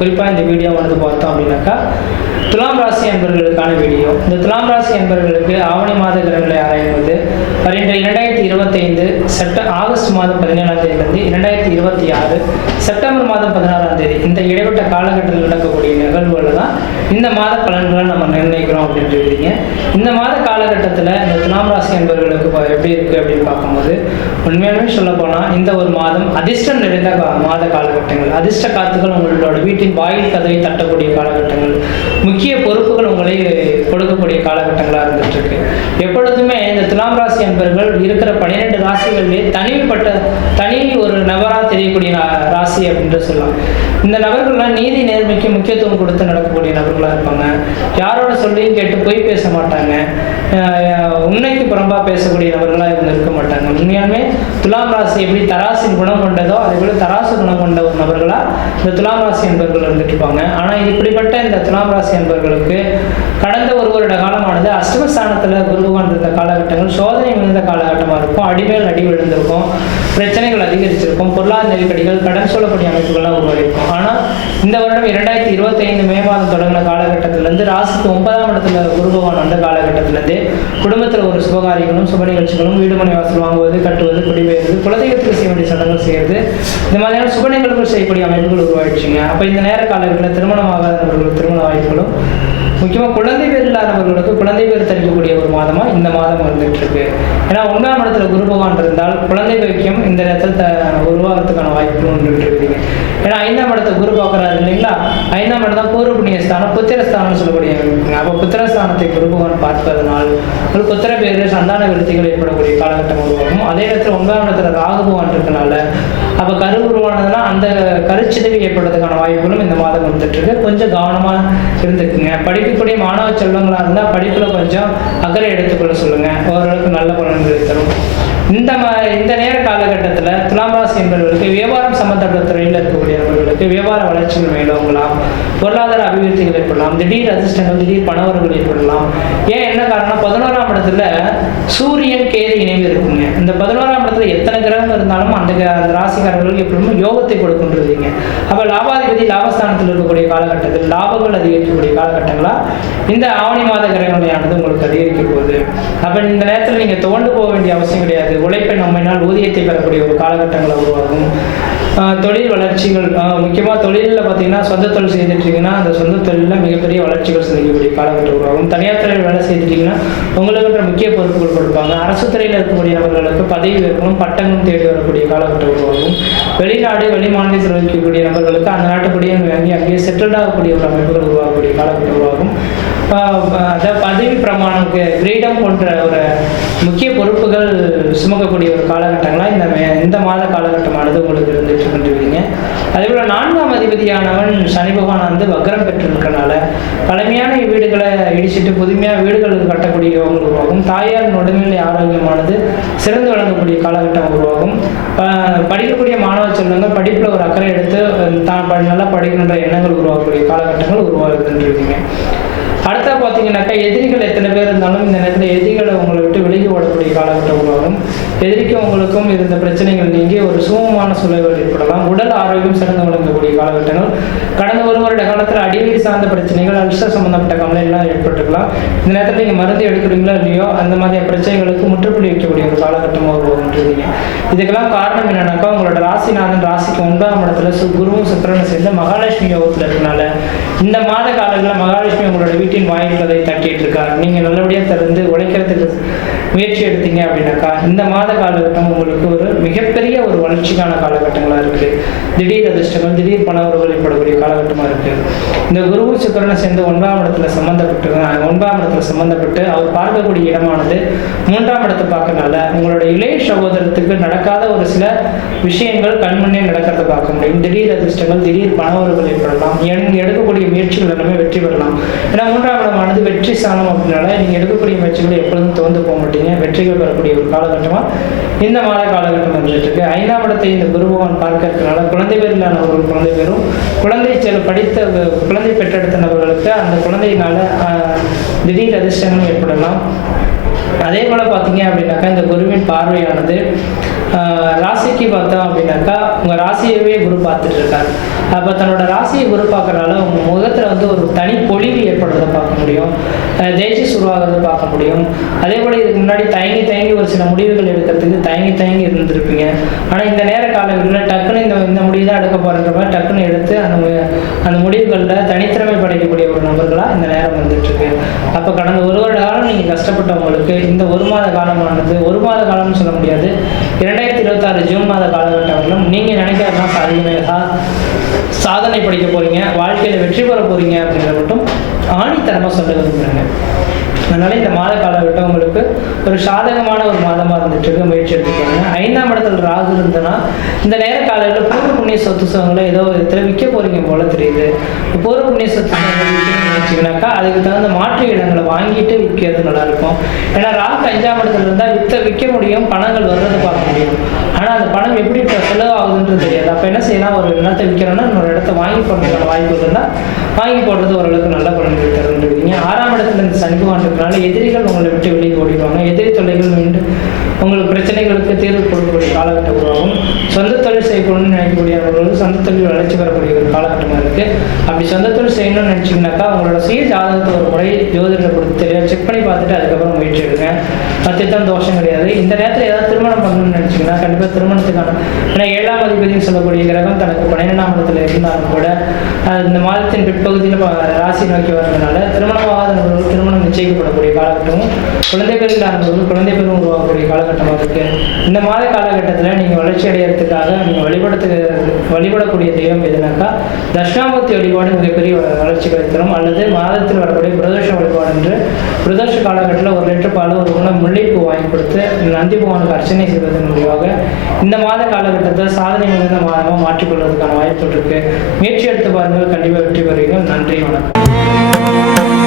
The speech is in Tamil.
குறிப்பாக இந்த வீடியோவானது பார்த்தோம் அப்படின்னாக்கா துலாம் ராசி அன்பர்களுக்கான வீடியோ. இந்த துலாம் ராசி அன்பர்களுக்கு ஆவணி மாத கிரகங்களை ஆராய்வது வருகின்ற 2025 ஆகஸ்ட் மாதம் 17ஆம் தேதியிலிருந்து 2026 செப்டம்பர் மாதம் 16ஆம் தேதி இந்த இடைப்பட்ட காலகட்டத்தில் நடக்கக்கூடிய நிகழ்வுகளை தான் இந்த மாத பலன்களை நம்ம நிர்ணயிக்கிறோம் அப்படின்றீங்க. இந்த மாத காலகட்டத்தில் இந்த துலாம் ராசி அன்பர்களுக்கு எப்படி இருக்குது அப்படின்னு பார்க்கும்போது உண்மையாலுமே சொல்ல போனால் இந்த ஒரு மாதம் அதிர்ஷ்டம் நிறைந்த மாத காலகட்டங்கள், அதிர்ஷ்ட காத்துக்கள் உங்களோட வீட்டின் வாயில் கதவை தட்டக்கூடிய காலகட்டங்கள், முக்கிய பொறுப்புகள் உங்களை கொடுக்கக்கூடிய காலகட்டங்களாக இருந்துட்டு இருக்கு. எப்பொழுதுமே இந்த துலாம் ராசி அன்பர்கள் இருக்கிற 12 ராசிகளிலே தனி ஒரு நபராக தெரியக்கூடிய ராசி அப்படின்ற சொல்லலாம். இந்த நபர்கள்லாம் நீதி நேர்மைக்கு முக்கியத்துவம் கொடுத்து நடக்கக்கூடிய நபர்களாக இருப்பாங்க. யாரோட சொல்லியும் கேட்டு போய் பேச மாட்டாங்க. உண்மைக்கு புறம்பாக பேசக்கூடிய நபர்களாக இவங்க இருக்க மாட்டாங்க. உண்மையாலுமே துலாம் ராசி எப்படி தராசின் குணம் கொண்டதோ அதே போல தராசு குணம் கொண்ட ஒரு நபர்களாக இந்த துலாம் ராசி என்பர்கள் இருந்துட்டு இருப்பாங்க. ஆனால் இப்படிப்பட்ட இந்த துலாம் ராசி என்பர்களுக்கு கடந்த ஒரு வருட காலமானது அஷ்டமஸ்தானத்தில் குரு பகவான் இருந்த காலகட்டங்கள் சோதனை மிகுந்த காலகட்டமாக இருக்கும். அடிமேல் அடி விழுந்திருக்கும், பிரச்சனைகள் அதிகரிச்சிருக்கும், பொருளாதார நெருக்கடிகள், கடன் சொல்லக்கூடிய அமைப்புகள்லாம் உருவாகிருக்கும். ஆனால் இந்த வருடம் 2025 மே மாதம் தொடங்கின காலகட்டத்திலிருந்து ராசிக்கு 9ஆம் இடத்துல குரு பகவான் வந்த காலகட்டத்திலிருந்து குடும்பத்தில் ஒரு சுபகாரியங்களும் சுப நிகழ்ச்சிகளும், வீடு மனை வாசல் வாங்குவது, கட்டுவது, குடிபெயர்வது, குலதெய்வத்துக்கு செய்ய வேண்டிய சடங்குகள் செய்யறது, இந்த மாதிரியான சுப நிகழ்வுகள் செய்யக்கூடிய அமைப்புகள் உருவாயிடுச்சுங்க. அப்போ இந்த நேர காலங்களில் திருமணமாகாதவர்களுக்கு திருமண வாய்ப்புகளும், முக்கியமாக குழந்தை பேர் இல்லாதவர்களுக்கு குழந்தை பேர் தரிக்கக்கூடிய ஒரு மாதமாக இந்த மாதம் வந்துட்டு இருக்கு. ஏன்னா 9ஆம் இடத்துல குரு பகவான் இருந்தால் குழந்தை பாக்கியம் இந்த நேரத்தில் உருவாகிறதுக்கான வாய்ப்புகள் வந்துட்டு இருக்குதுங்க. ஏன்னா 5ஆம் இடத்தை குரு பார்க்குறாரு இல்லைங்களா. 5ஆம் இடம் தான் பூர்வ புண்ணியஸ்தானம், புத்திரஸ்தானம்னு சொல்லக்கூடிய. அப்போ புத்திரஸ்தானத்தை குரு பகவான் பார்ப்பதனால் ஒரு புத்திர பேரு சந்தான விருத்திகள் ஏற்படக்கூடிய காலகட்டம் உருவாகும். அதே நேரத்தில் 9ஆம் இடத்துல ராகு பகவான் இருக்கனால அப்போ கரு உருவானதுன்னா அந்த கருச்சிதவி ஏற்படுறதுக்கான வாய்ப்புகளும் இந்த மாதம் வந்துட்டு இருக்கு. கொஞ்சம் கவனமாக இருந்துக்குங்க. படிக்கக்கூடிய மாணவ செல்வங்களாக இருந்தால் படிப்பில் கொஞ்சம் அக்கறை எடுத்துக்கொள்ள சொல்லுங்க. ஓரளவுக்கு நல்ல பலன்களை தரும். இந்த நேர காலகட்டத்தில் துலாம் ராசி என்பவர்களுக்கு வியாபாரம் சம்பந்தப்பட்ட துறையில் இருக்கக்கூடிய நபர்களுக்கு வியாபார வளர்ச்சிகள் மேலோங்கலாம், பொருளாதார அபிவிருத்திகள் ஏற்படலாம், திடீர் அதிர்ஷ்டங்கள், திடீர் பணவர்கள் ஏற்படலாம். ஏன் என்ன காரணம், 11ஆம் இடத்துல சூரியன் கேது இணைந்து இருக்குங்க. இந்த 11ஆம் இடத்துல எத்தனை கிரகம் இருந்தாலும் அந்த ராசிக்காரர்களுக்கு எப்படியும் யோகத்தை கொடுக்கின்றதுங்க. அப்போ லாபாதிபதி லாபஸ்தானத்தில் இருக்கக்கூடிய காலகட்டத்தில் லாபங்கள் அதிகரிக்கக்கூடிய காலகட்டங்களாக இந்த ஆவணி மாத கிரகங்களையானது உங்களுக்கு அதிகரிக்க போகுது. அப்போ இந்த நேரத்தில் நீங்கள் துவண்டு போக வேண்டிய அவசியம் கிடையாது. உழைப்பை நம்மினால் ஊதியத்தை பெறக்கூடிய ஒரு காலகட்டங்களை உருவாகும். தொழில் வளர்ச்சிகள், முக்கியமாக தொழிலில் பார்த்தீங்கன்னா சொந்த தொழில் செய்துட்டீங்கன்னா அந்த சொந்த தொழிலில் மிகப்பெரிய வளர்ச்சிகள் சந்திக்கக்கூடிய காலகட்டம் உருவாகும். தனியார் துறையில் வேலை செய்துட்டீங்கன்னா உங்களுக்கு முக்கிய பொறுப்புகள் கொடுப்பாங்க. அரசு துறையில் இருக்கக்கூடிய நபர்களுக்கு பதவி உயர்வும் பட்டங்களும் தேடி வரக்கூடிய காலகட்டம் உருவாகும். வெளிநாடு வெளி மாநிலத்தில் இருக்கக்கூடிய நபர்களுக்கு அந்த நாட்டுக்குடியே வாங்கி அங்கேயே செட்டில்ட் ஆகக்கூடிய ஒரு அமைப்புகள் உருவாகக்கூடிய காலகட்டம் உருவாகும். பதவி பிரமாணம், கிரீடம் போன்ற ஒரு முக்கிய பொறுப்புகள் சுமக்கக்கூடிய ஒரு காலகட்டங்களாக இந்த மாத காலகட்டமானது உங்களுக்கு இருந்துட்டு கொண்டிருக்கீங்க. அதேபோல் 4ஆம் அதிபதியானவன் சனி பகவான் வந்து வக்ரம் பெற்றிருக்கனால பழமையான வீடுகளை இடிச்சிட்டு புதுமையாக வீடுகளுக்கு கட்டக்கூடிய யோகம் உருவாகும். தாயார் உடல்நிலை ஆரோக்கியமானது சிறந்து வழங்கக்கூடிய காலகட்டம் உருவாகும். படிக்கக்கூடிய மாணவ செல்வங்கள் படிப்பில் ஒரு அக்கறை எடுத்து தான் நல்லா படிக்கின்ற எண்ணங்கள் உருவாகக்கூடிய காலகட்டங்கள் உருவாகுதுன்றீங்க. அடுத்த பார்த்தீங்கன்னாக்கா எதிரிகள் எத்தனை பேர் இருந்தாலும் இந்த நேரத்தில் எதிரிகளை உங்களை விட்டு விலகி ஓடக்கூடிய காலகட்டம் உருவாகும். எதிரிக்கும் உங்களுக்கும் இருந்த பிரச்சனைகள் நீங்கி ஒரு சுகமான சூழல்கள் ஏற்படலாம். உடல் ஆரோக்கியம் சிறந்து வழங்கக்கூடிய காலகட்டங்கள். கடந்த ஒரு வருட காலத்தில் அடிவயிறு சார்ந்த பிரச்சனைகள், அல்சர் சம்பந்தப்பட்ட கவலை எல்லாம் ஏற்பட்டுருக்கலாம். இந்த நேரத்தில் நீங்கள் மருந்து எடுக்கிறீங்களோ இல்லையோ அந்த மாதிரி பிரச்சனைகளுக்கு முற்றுப்புள்ளி வைக்கக்கூடிய ஒரு காலகட்டமாக உருவாகுன்றீங்க. இதுக்கெல்லாம் காரணம் என்னன்னாக்கா உங்களோட ராசிநாதன் ராசிக்கு 9ஆம் இடத்துல குருவும் சுக்கிரனும் சேர்ந்து மகாலட்சுமி யோகத்தில் இருக்கனால இந்த மாத காலங்களில் மகாலட்சுமி உங்களோட வீட்டின் வாயில் கதை தட்டிட்டு இருக்காரு. நீங்கள் நல்லபடியாக திறந்து உழைக்கிறதுக்கு முயற்சி எடுத்தீங்க அப்படின்னாக்கா இந்த மாத காலகட்டம் உங்களுக்கு ஒரு மிகப்பெரிய ஒரு வளர்ச்சிக்கான காலகட்டங்களாக இருக்குது. திடீர் அதிர்ஷ்டங்கள், திடீர் பணவரவுகள் ஏற்படக்கூடிய காலகட்டமாக இருக்குது. இந்த குருவும் சுக்கிரனை சேர்ந்து 9ஆம் இடத்துல சம்பந்தப்பட்டு அவர் பார்க்கக்கூடிய இடமானது 3ஆம் இடத்தை பார்க்கறதுனால உங்களோட இளைய சகோதரத்துக்கு நடக்காத ஒரு சில விஷயங்கள் கண்முன்னே நடக்கிறத பார்க்க முடியும். திடீர் அதிர்ஷ்டங்கள், திடீர் பணவரவுகள் ஏற்படலாம். எடுக்கக்கூடிய முயற்சிகள் எல்லாமே வெற்றி பெறலாம். ஏன்னா 3ஆம் இடமானது வெற்றி ஸ்தானம் அப்படின்னால நீங்கள் எடுக்கக்கூடிய முயற்சிகள் எப்பொழுதும் தோந்து போக மாட்டீங்க. வெற்றிகள் பெறக்கூடிய ஒரு காலகட்டமாக இந்த மாத காலகட்டம் வந்துட்டு இருக்கு. 5ஆம் இடத்தை இந்த குரு பகவான் பார்க்க இருக்கனால குழந்தை பேர் இல்லாத ஒரு குழந்தை பேரும், குழந்தை பெற்றெடுத்த நபர்களுக்கு அந்த குழந்தையினால திடீர் அதிர்ஷ்டங்களும் ஏற்படலாம். அதே போல் பார்த்தீங்க அப்படின்னாக்கா இந்த குருவின் பார்வையானது ராசிக்கு பார்த்தோம் அப்படின்னாக்கா உங்கள் ராசியவே குரு பார்த்துட்டு இருக்காரு. அப்போ தன்னோட ராசியை குரு பார்க்கறனால உங்கள் முகத்தில் வந்து ஒரு தனி பொலிவு ஏற்படுறதை பார்க்க முடியும், தேஜஸ் உருவாகிறத பார்க்க முடியும். அதே போல் இதுக்கு முன்னாடி தயங்கி ஒரு சில முடிவுகள் எடுக்கிறதுக்கு தயங்கி இருந்திருப்பீங்க. ஆனால் இந்த நேர காலங்களில் டக்குன்னு இந்த முடிவு தான் எடுக்க போகிற மாதிரி டக்குன்னு எடுத்து அந்த முடிவுகளில் தனித்திறமை படைக்கக்கூடிய ஒரு நபர்களாக இந்த நேரம் வந்துட்டுருக்கு. அப்போ கடந்த ஒரு வருட காலம் நீங்கள் கஷ்டப்பட்டவங்களுக்கு இந்த ஒரு மாத காலமானது, ஒரு மாத காலம்னு சொல்ல முடியாது, 2026 ஜூன் மாத காலகட்டங்களும் நீங்கள் நினைக்கிறதெல்லாம் சாதனை படிக்க போகிறீங்க, வாழ்க்கையில் வெற்றி பெற போகிறீங்க அப்படின்றத மட்டும் ஆணித்தரமாக சொல்ல விரும்புகிறேங்க. அதனால இந்த மாத காலகட்டம் உங்களுக்கு ஒரு சாதகமான ஒரு மாதமாக இருந்துட்டு முயற்சி எடுத்துக்காங்க. 5ஆம் இடத்துல ராகு இருந்ததுன்னா இந்த நேர காலையில் பூர்வ புண்ணிய சொத்து சுகங்களை ஏதோ விதத்தில் விற்க போறீங்க போல தெரியுது. பூர்வ புண்ணிய சொத்து சுகங்கள் வச்சுக்கினாக்கா அதுக்கு தகுந்த மாற்று இடங்களை வாங்கிட்டு விற்கிறது நல்லா இருக்கும். ஏன்னா ராகு 5ஆம் இடத்துல இருந்தால் விற்க முடியும், பணங்கள் வர்றதை பார்க்க முடியும். ஆனால் அந்த பணம் எப்படி செலவு ஆகுதுன்றது தெரியாது. அப்போ என்ன செய்யலாம், ஒரு இடத்தை விற்கிறோன்னா இன்னொரு இடத்த வாங்கி போடுறதுக்கான வாய்ப்பு இருந்தால் வாங்கி போடுறது ஓரளவுக்கு நல்ல பலன்கள் தருந்துருக்கீங்க. 6ஆம் இடத்துல இந்த சனி பகவான் எதிரிகள் உங்களை விட்டு வெளியே ஓடிடுவாங்க. எதிரி தொல்லைகள் மீண்டும் உங்களுக்கு பிரச்சனைகளுக்கு தீர்வு கொடுக்கக்கூடிய காலகட்டம் உருவாகும். சொந்த தொழில் செய்யணும்னு நினைக்கக்கூடியவர்களுக்கு சொந்த தொழில் வளர்ச்சி பெறக்கூடிய ஒரு காலகட்டமாக இருக்குது. அப்படி சொந்த தொழில் செய்யணும்னு நினச்சிங்கனாக்கா உங்களோட சுய ஜாதகத்தை ஒரு முறை ஜோதிடரை கொடுத்து செக் பண்ணி பார்த்துட்டு அதுக்கப்புறம் முயற்சி எடுங்க. மத்தியத்தான் தோஷம் கிடையாது. இந்த நேரத்தில் ஏதாவது திருமணம் பண்ணணும்னு நினச்சிங்கன்னா கண்டிப்பாக திருமணத்துக்கான, ஏன்னா 7ஆம் அதிபதினு சொல்லக்கூடிய கிரகம் தனக்கு 12ஆம் இடத்துல இருந்தாலும் கூட இந்த மாதத்தின் பிற்பகுதியில் ராசி நோக்கி வர்றதுனால திருமணமாகாத நபர்கள் திருமணம் நிச்சயிக்கப்படக்கூடிய காலகட்டமும், குழந்தை பேரில்லாதவர்கள் குழந்தை பேரும் உருவாகக்கூடிய காலகட்டமாக இருக்கு. இந்த மாத காலகட்டத்தில் நீங்கள் வளர்ச்சி அடைகிறதுக்காக நீங்கள் வழிபடக்கூடிய தெய்வம் எதுனாக்கா தட்சிணாமூர்த்தி வழிபாடு மிகப்பெரிய வளர்ச்சிகளை தரும். அல்லது மாதத்தில் வரக்கூடிய பிரதோஷ வழிபாடு என்று பிரதோஷ காலகட்டத்தில் 1 லிட்டர் பால், 1 குணம் முல்லைப்பூ வாங்கி கொடுத்து நந்தி பகவானுக்கு அர்ச்சனை செய்வதன் மூலமாக இந்த மாத காலகட்டத்தில் சாதனை மிகுந்த மாதமாக மாற்றிக்கொள்வதற்கான வாய்ப்பு இருக்கு. முயற்சி எடுத்து பாருங்கள், கண்டிப்பாக வெற்றி பெறுவீர்கள். நன்றி, வணக்கம்.